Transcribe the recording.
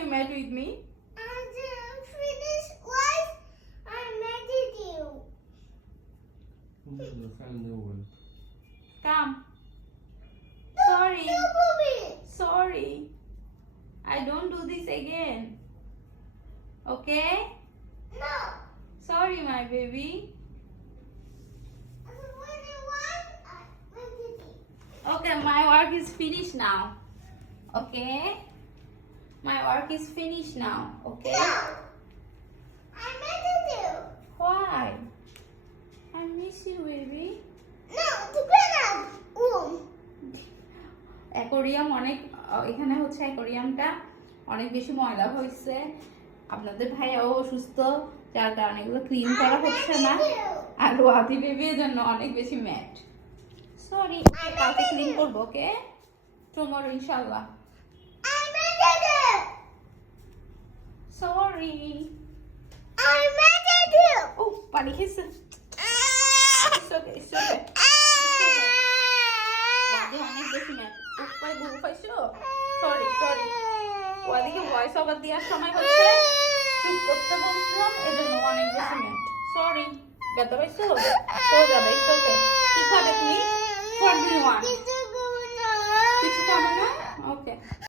you mad with me? I didn't finish what I made with you. Come. Sorry. Stupid. Sorry. I don't do this again. Okay? No. Sorry, my baby. When I want, I made with you. Okay, my work is finished now. Okay? My work is finished now. Okay? No. I made with you. Why? I miss you, baby. No, to clean up room. Aquarium অনেক এখানে হচ্ছে অ্যাকোরিয়ামটা অনেক বেশি ময়লা হয়েছে। আপনাদের ভাইয়াও অসুস্থ, যার কারণে এগুলো ক্লিন করা হচ্ছে না। আর ওয়াদি বেবি এর জন্য অনেক বেশি ম্যাট। সরি, কালকে ক্লিন করবো। ওকে, টুমরো ইনশাআল্লাহ। I made with you. Sorry. I made with you. ও পানি খেয়েছে। It's okay, it's okay. ওয়াদি অনেক বেশি ম্যাট। উপরে ঘুম পাইছো? Sorry, sorry. ওয়াদিকে ভয়েস ওভার দেওয়ার সময় হচ্ছে চুপ করতে বলছিলাম, এজন্য অনেক বেশি ম্যাট। সরি। ব্যথা পাইছো? তো যাবে, it's okay. কি খাবে তুমি? What do you want? It's a good কিছু খাবে না? ওকে।